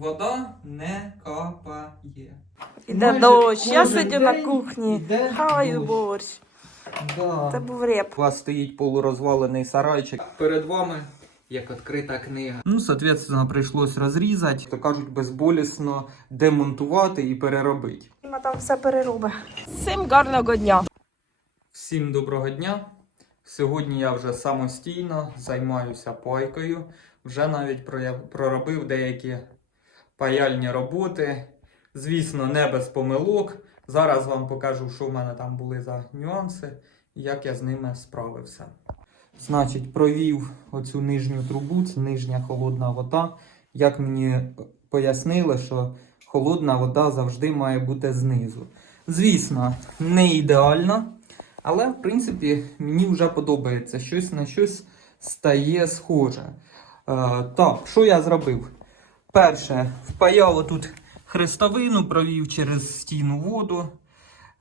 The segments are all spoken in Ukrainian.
Вода не капає. Іде Майже дощ. Я кожен сидю на день кухні. дощ. борщ. Да. Це був реп. У вас стоїть полурозвалений сарайчик. Перед вами як відкрита книга. Ну, соответственно, прийшлось розрізати. То кажуть, безболісно демонтувати і переробити. Іма там все переробить. Всім гарного дня. Всім доброго дня. Сьогодні я вже самостійно займаюся пайкою. Вже навіть проя- проробив деякі паяльні роботи. Звісно, не без помилок. Зараз вам покажу, що в мене там були за нюанси і як я з ними справився. Значить, провів оцю нижню трубу, це нижня холодна вода. Як мені пояснили, що холодна вода завжди має бути знизу. Звісно, не ідеально, але в принципі мені вже подобається. Щось на щось стає схоже. Е, так, що я зробив? Перше, впаяв отут хрестовину, провів через стіну воду.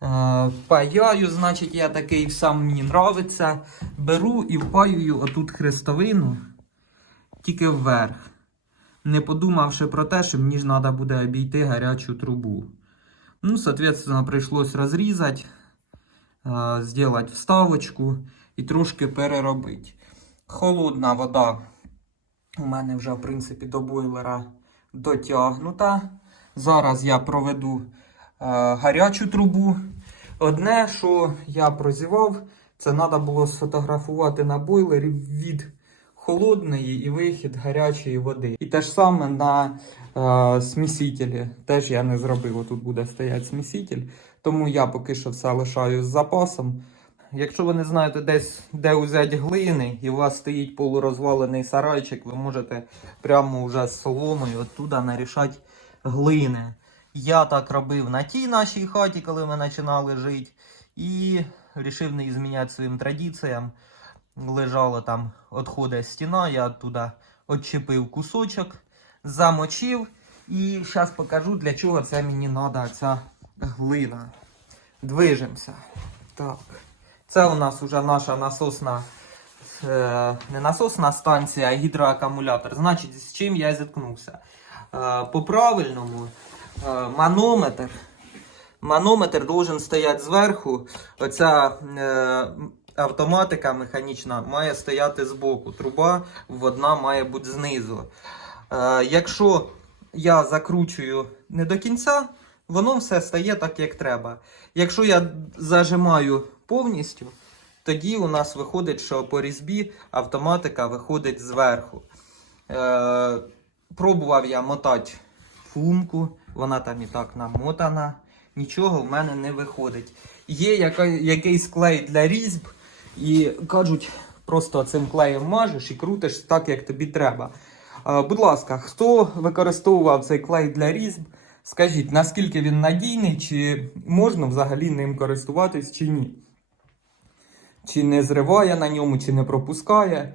Е, Паяю, значить, я такий сам мені нравиться. Беру і впаюю отут хрестовину тільки вверх. Не подумавши про те, що мені ж треба буде обійти гарячу трубу. Ну, соответственно, прийшлось розрізати, е, зробити вставочку і трошки переробити. Холодна вода у мене вже, в принципі, до бойлера дотягнута. Зараз я проведу е, гарячу трубу. Одне, що я прозівав, це треба було сфотографувати на бойлері від холодної і вихід гарячої води. І те ж саме на е, смісителі. Теж я не зробив. Тут буде стояти сміситель. Тому я поки що все лишаю з запасом. Якщо ви не знаєте десь, де взяти глини, і у вас стоїть полурозвалений сарайчик, ви можете прямо вже з соломою оттуда нарішати глини. Я так робив на тій нашій хаті, коли ми починали жити, і вирішив не зміняти своїм традиціям. Лежала там відходи стіна, я оттуда відчепив кусочок, замочив. І зараз покажу, для чого це мені треба, ця глина. Движемося. Так. Це у нас вже наша насосна, е, не насосна станція, а гідроакумулятор. Значить, з чим я зіткнувся? Е, по правильному е, манометр. Манометр должен стояти зверху. Оця автоматика механічна має стояти збоку. Труба вводна має бути знизу. Якщо я закручую не до кінця, воно все стає так, як треба. Якщо я зажимаю повністю, тоді у нас виходить, що по різьбі автоматика виходить зверху. Е, пробував я мотати фумку, вона там і так намотана. Нічого в мене не виходить. Є яка, якийсь клей для різьб, і кажуть, просто цим клеєм мажеш і крутиш так, як тобі треба. Е, будь ласка, хто використовував цей клей для різьб, скажіть, наскільки він надійний, чи можна взагалі ним користуватись, чи ні? Чи не зриває на ньому, чи не пропускає.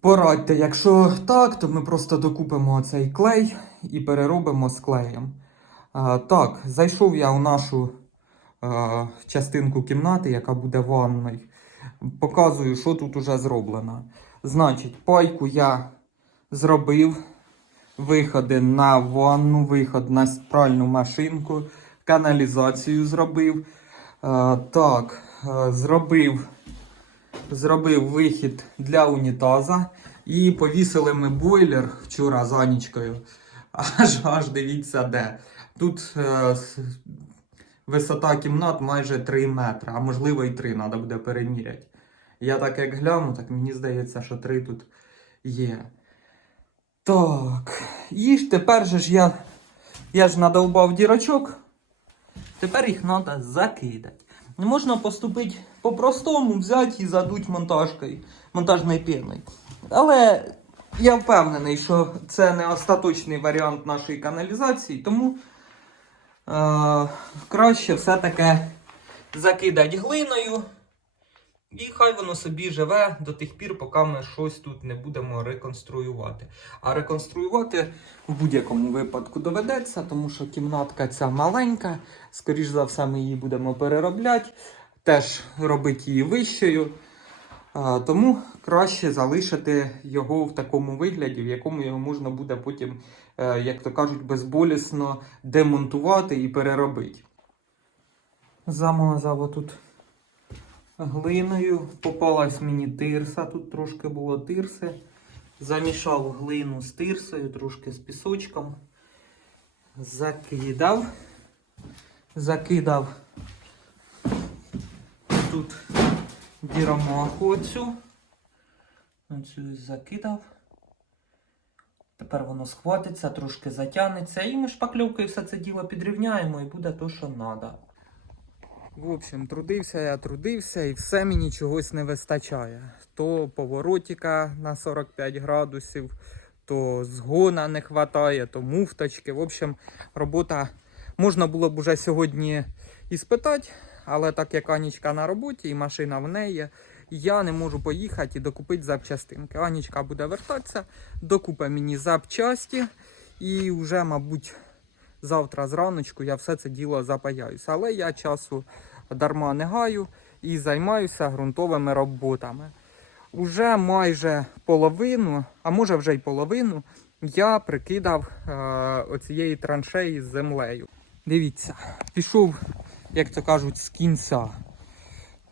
Порадьте, якщо так, то ми просто докупимо цей клей і переробимо з клеєм. А, так, зайшов я у нашу а, частинку кімнати, яка буде ванною. Показую, що тут уже зроблено. Значить, пайку я зробив. Виходи на ванну, виход на пральну машинку, каналізацію зробив. А, так, зробив зробив вихід для унітаза і повісили ми бойлер вчора за нічкою. Аж аж дивіться де. Тут е, висота кімнат майже 3 метри, а можливо і 3, треба буде переміряти. Я так як гляну, так мені здається, що 3 тут є. Так. І ж тепер же ж я. Я ж надовбав дірочок. Тепер їх треба закидати. Можна поступити по-простому, взяти і задуть монтажкою, монтажною піною. Але я впевнений, що це не остаточний варіант нашої каналізації, тому е- краще все-таки закидати глиною. І хай воно собі живе до тих пір, поки ми щось тут не будемо реконструювати. А реконструювати в будь-якому випадку доведеться, тому що кімнатка ця маленька. Скоріш за все, ми її будемо переробляти, теж робити її вищою. Тому краще залишити його в такому вигляді, в якому його можна буде потім, е, як то кажуть, безболісно демонтувати і переробити. Замазав отут глиною. Попалась мені тирса, тут трошки було тирси. Замішав глину з тирсою, трошки з пісочком. Закидав. Закидав тут дірамаху оцю. Оцю закидав. Тепер воно схватиться, трошки затягнеться, і ми шпакльовкою все це діло підрівняємо і буде то, що треба. В общем, трудився я, трудився, і все мені чогось не вистачає. То поворотика на 45 градусів, то згона не вистачає, то муфточки. В общем, робота можна було б уже сьогодні і спитати, але так як Анічка на роботі і машина в неї, я не можу поїхати і докупити запчастинки. Анічка буде вертатися, докупить мені запчасті, і вже, мабуть, завтра зраночку я все це діло запаяюся. Але я часу дарма не гаю і займаюся ґрунтовими роботами. Уже майже половину, а може вже й половину, я прикидав е, оцієї траншеї з землею. Дивіться, пішов, як то кажуть, з кінця.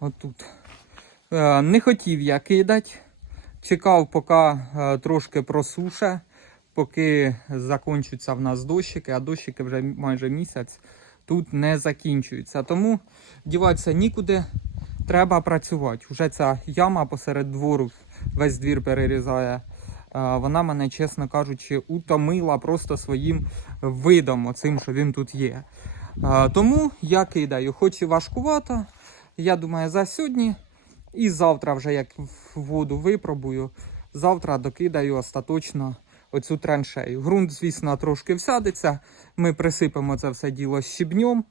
Отут. Е, не хотів я кидати. Чекав, поки е, трошки просуше, поки закінчаться в нас дощики, а дощики вже майже місяць тут не закінчуються. Тому діватися нікуди, треба працювати. Уже ця яма посеред двору весь двір перерізає. Е, Вона мене, чесно кажучи, утомила просто своїм видом, оцим, що він тут є. Е, Тому я кидаю, хоч і важкувато. Я думаю, за сьогодні і завтра, вже як воду випробую, завтра докидаю остаточно оцю траншею. Грунт, звісно, трошки всядеться. Ми присипемо це все діло щебнем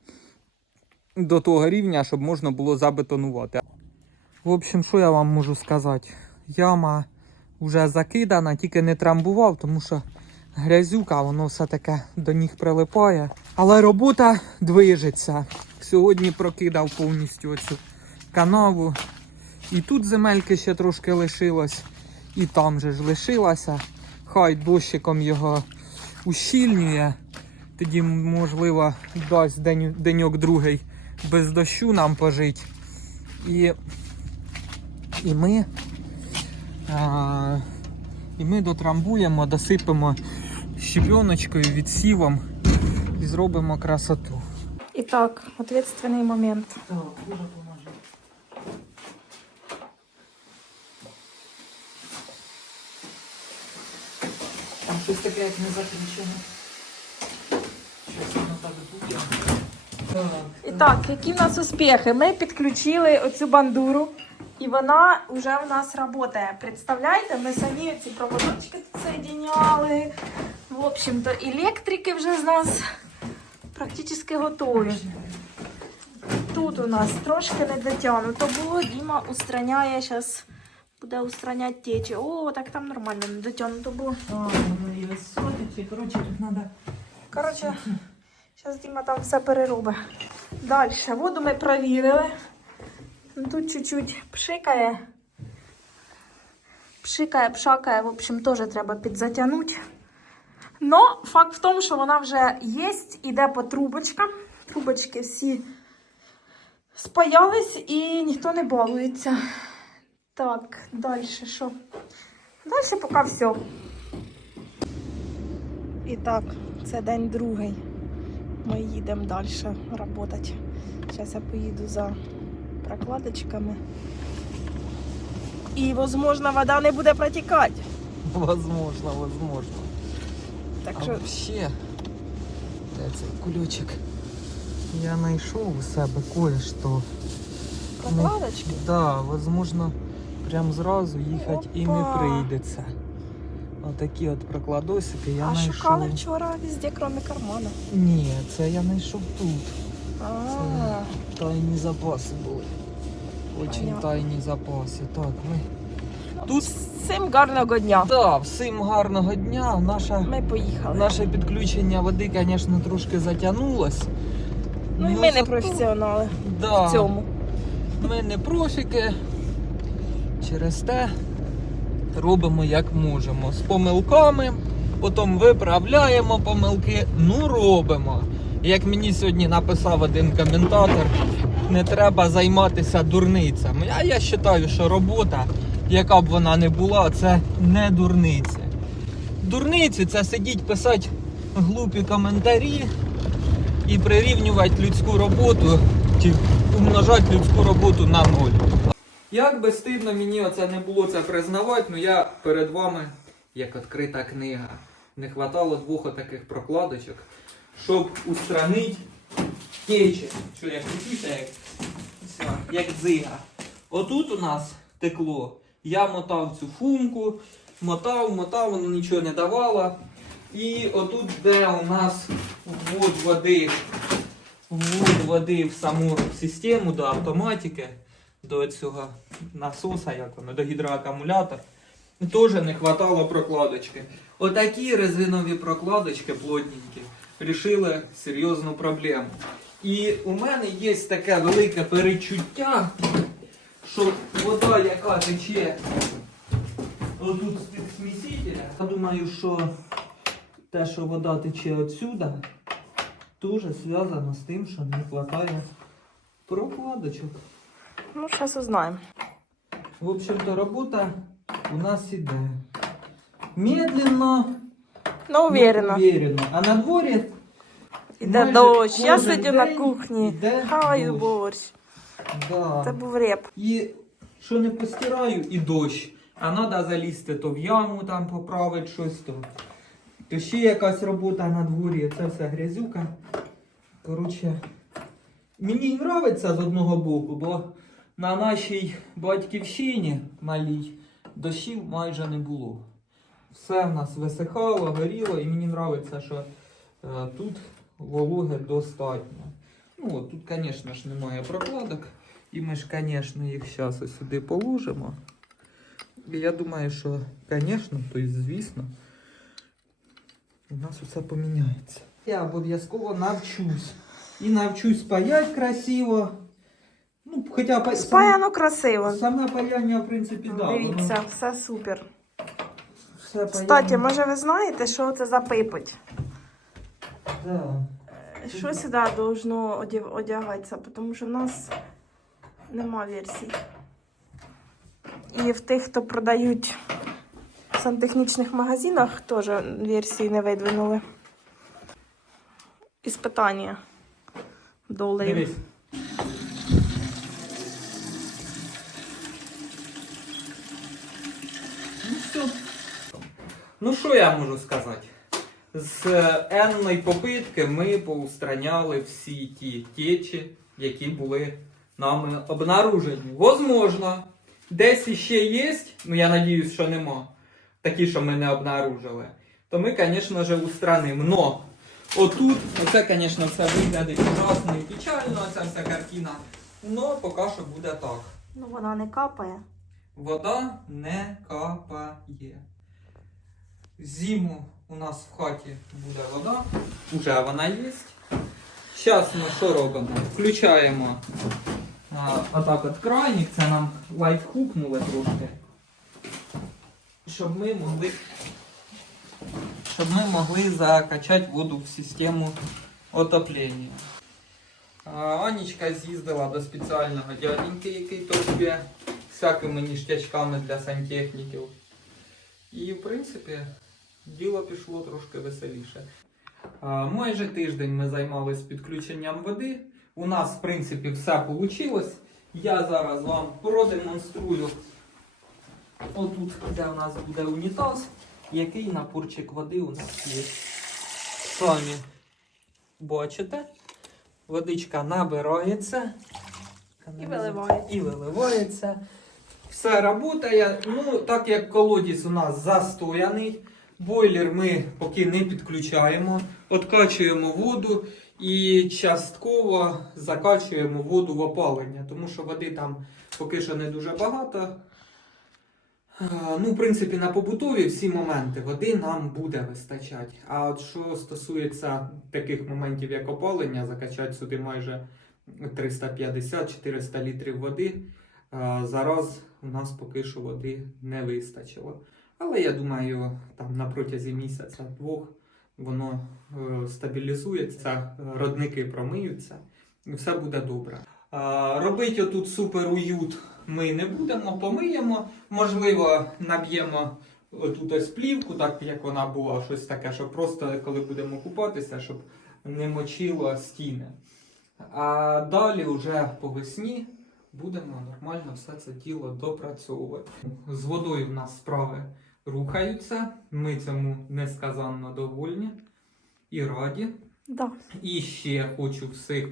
до того рівня, щоб можна було забетонувати. В общем, що я вам можу сказати? Яма вже закидана, тільки не трамбував, тому що грязюка, воно все таке до ніг прилипає. Але робота движеться. Сьогодні прокидав повністю оцю канаву. І тут земельки ще трошки лишилось, і там же ж лишилася. Хай дощиком його ущільнює. Тоді, можливо, дасть день, деньок другий без дощу нам пожити. І, і ми. А, і ми дотрамбуємо, досипемо щебеночкою, відсівом і зробимо красоту. І так, відповідальний момент. Так, щось як не закінчено. Щось воно так буде. І так, які в нас успіхи? Ми підключили оцю бандуру, і вона вже в нас працює. Представляєте, ми самі ці проводочки тут соєдиняли. В общем-то, електрики вже з нас практично готові. Тут у нас трошки не дотягнуто було. Діма устраняє зараз. Буде устраняти течі. О, так там нормально не дотягнуто було. А, воно і коротше, тут треба. Коротше, зараз Діма там все переробить. Далі, воду ми провірили. Ну, Тут чуть-чуть пшикає. Пшикає, пшакає, в общем, теж треба підзатягнути. Но факт в тому, що вона вже є, іде по трубочкам. Трубочки всі спаялись і ніхто не балується. Так, далі що? Далі поки все. І так, це день другий. Ми їдемо далі працювати. Зараз я поїду за прокладочками. І, можливо, вода не буде протікати. Возможно, возможно. Так А що вообще, де цей кульочок? Я знайшов у себе кое-що. прокладочки. Да, возможно, прям зразу їхати і не Опа. прийдеться. Отакі от прокладосики я А знайшов. шукали вчора везде, крім кармана. Ні, це я знайшов тут. А, Тайні запаси були. Очень Понятно. тайні запаси. Так, ми. Тут- Всім гарного дня. Да, всім гарного дня. Наша, Ми поїхали. наше підключення води, звісно, трошки затягнулось. Ну і ми не професіонали Да. в цьому. Ми не профіки. Через те робимо як можемо. З помилками, потім виправляємо помилки, ну робимо. Як мені сьогодні написав один коментатор, не треба займатися дурницями. А я вважаю, що робота, яка б вона не була, це не дурниці. Дурниці це сидіть писати глупі коментарі і прирівнювати людську роботу чи умножати людську роботу на ноль. Як би стидно мені оце не було це признавати, ну я перед вами як відкрита книга. Не хватало двох отаких прокладочок, щоб устранити течі. Що як крутіше, як, як дзига. Отут у нас текло. Я мотав цю фумку, мотав, мотав, воно нічого не давало. І отут, де у нас ввод води, ввод води в саму систему до автоматики, до цього насоса, як воно, до гідроакумулятора, теж не хватало прокладочки. Отакі резинові прокладочки плотненькі рішили серйозну проблему. І у мене є таке велике перечуття, що вода, яка тече отут з смісителя, я думаю, що те, що вода тече отсюда, дуже зв'язано з тим, що не вистачає прокладочок. Ну, зараз узнаємо. В общем-то, робота у нас іде. Медленно, Ну, уверена. но уверенно. А на дворі Іде дощ. Я сидю на кухні. Хаваю борщ. да. Це був реп. І що не постираю, і дощ. А треба залізти то в яму там поправити щось, то, то ще якась робота на дворі, це все грязюка. Коротше, мені нравиться з одного боку, бо на нашій батьківщині малій дощів майже не було. Все в нас висихало, горіло, і мені подобається, що е, тут вологи достатньо. Ну, от тут, звісно ж, немає прокладок. І ми ж, звісно, їх зараз сюди положимо. І я думаю, що, звісно, то й звісно, у нас усе поміняється. Я обов'язково навчусь. І навчусь паять красиво. Ну, хоча па... Спаяно красиво. саме, саме паяння, в принципі, да. воно Дивіться, все супер. Все Кстати, може ви знаєте, що це за пипоть? Да. Що сюди должно одяг- одягатися, тому що в нас нема версій. І в тих, хто продають в сантехнічних магазинах, теж версії не видвинули. Іспитання долею. Дивись. Ну все. Ну що я можу сказати? З енної попитки ми поустраняли всі ті течі, які були нами обнаружені. Возможно, десь іще є, ну я надіюсь, що нема, такі, що ми не обнаружили, то ми, звісно ж, устранимо. Но отут, оце, звісно, все виглядить ужасно і печально, ця вся картина. Но поки що буде так. Ну вона не капає. Вода не капає. Зиму у нас в хаті буде вода. Уже вона є. Зараз ми що робимо? Включаємо а, отак от крайник, це нам лайфхукнули трошки. Щоб ми могли. Щоб ми могли закачати воду в систему отоплення. Анічка з'їздила до спеціального дяденьки, який торгує всякими ніштячками для сантехніків. І, в принципі, діло пішло трошки веселіше. А, майже тиждень ми займалися підключенням води. У нас, в принципі, все вийшло. Я зараз вам продемонструю. Отут, де у нас буде унітаз, який напорчик води у нас є. Самі бачите, водичка набирається. І виливається. І виливається. Все працює. Ну, так як колодязь у нас застояний, бойлер ми поки не підключаємо, откачуємо воду і частково закачуємо воду в опалення, тому що води там поки що не дуже багато. Е, Ну, в принципі, на побутові всі моменти води нам буде вистачати. А от що стосується таких моментів, як опалення, закачати сюди майже 350-400 літрів води. Зараз у нас поки що води не вистачило. Але я думаю, там на протязі місяця-двох воно е, стабілізується, родники промиються і все буде добре. Робити отут супер уют ми не будемо, помиємо. Можливо, наб'ємо отут ось плівку, так як вона була, щось таке, щоб просто коли будемо купатися, щоб не мочило стіни. А далі вже по весні будемо нормально все це діло допрацьовувати. З водою в нас справи рухаються, ми цьому несказанно довольні і раді. Да. І ще хочу всіх,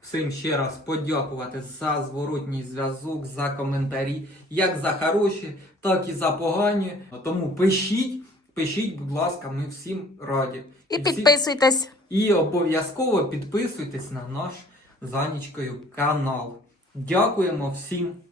всім ще раз подякувати за зворотній зв'язок, за коментарі, як за хороші, так і за погані. Тому пишіть, пишіть, будь ласка, ми всім раді. І всі- підписуйтесь. і обов'язково підписуйтесь на наш з Анічкою канал. Дякуємо всім